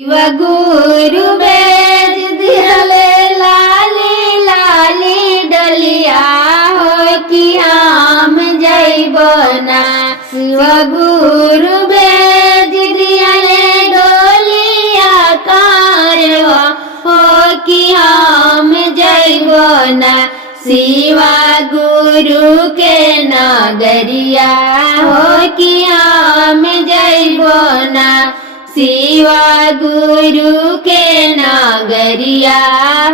शिव गुरु बेज दिहले लाली लाली डलिया हो कि हम जइबो ना। शिव गुरु बेज दिहले डोलिया कारवा हो कि हम जइबो ना। शिव गुरु के नगरिया हो कि हम जइबो ना। शिव गुरु के नगरिया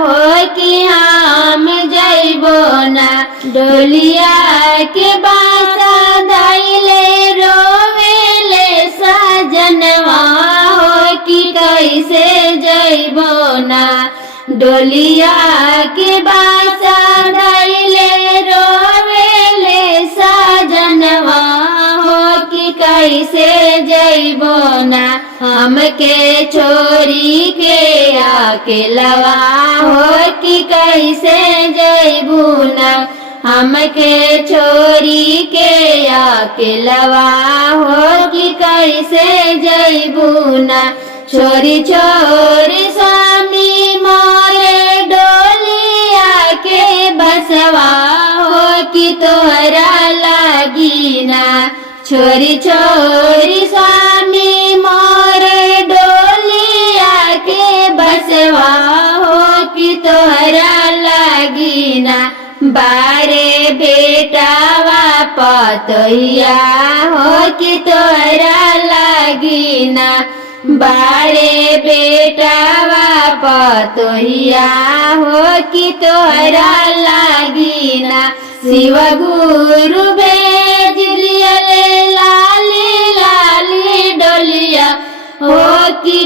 हो कि हम जइबो ना। डोलिया के बासा धइले रोवेले सजनवा हो कि कैसे जइबो ना। डोलिया के बासा धइले रोवेले सजनवा हो कि कैसे जइबो ना। हमके छोरी के अकेलवा हो कि कैसे जइबू ना। हमके छोरी के अकेलवा हो कि कैसे जइबू ना। छोरी छोरी स्वामी मोरे डोलिया के बसवा हो कि तोहरा लागी ना। छोरी छोरी स्वामी मोरे डोलिया के बसवा हो कि तोहरा लागी ना। बारे बेटावा पतोहिया हो कि तोहरा लागी ना। बारे बेटावा पतोहिया हो कि तोहरा लागी ना। शिव गुरु बेज दिहले लाली लाली डोलिया हो कि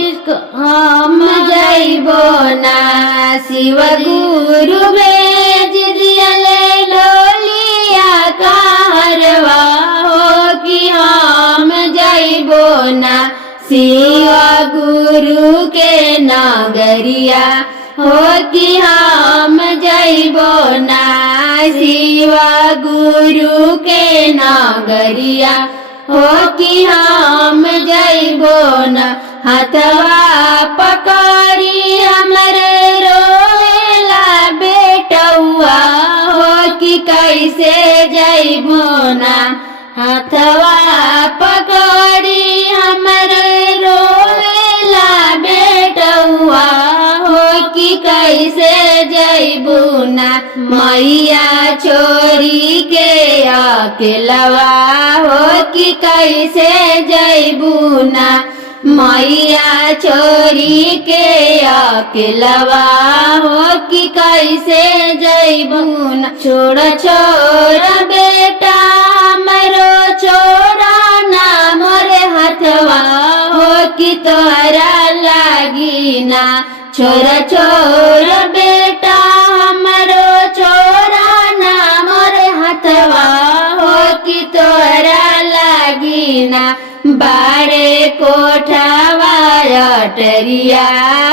हम जइबो ना। शिव गुरु बेज दिहले डोलिया कारवा हो कि हम जइबो ना। शिव गुरु के नगरिया हो कि हम जइबो ना। शिव गुरु के नगरिया हो कि हम जइबो ना। हथवा पकड़ी हमरे रोवेला बेटौआ हो कि कैसे जइबो ना। हथवा पकड़ी हमरे रोवेला बेटौआ हो कि कैसे जइबू ना। मैया छोरी के अकेलवा हो कि कैसे जइबू ना। मैया छोरी के अकेलवा हो कि कैसे जइबू ना। छोड़ छोड़ बेटा हमरो छोड़ा ना मोरे हथवा हो कि तोहरा लागी ना। छोड़ छोड़ बेटा हमरो छोड़ा ना मोरे हथवा हो कि तोहरा लागी ना। बारे कोठावा अटरिया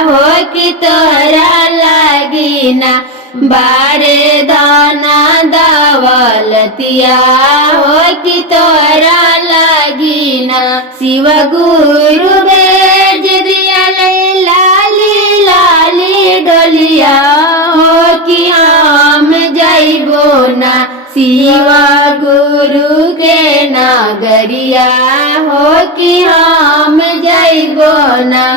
हो कि तोहरा लागी ना। बारे दाना दावलतिया हो कि तोहरा लागी ना। शिव गुरु बेज दिहले लाली लाली डोलिया हो कि हम जइबो ना। शिव गुरु के नगरिया हो कि हम जइबो ना।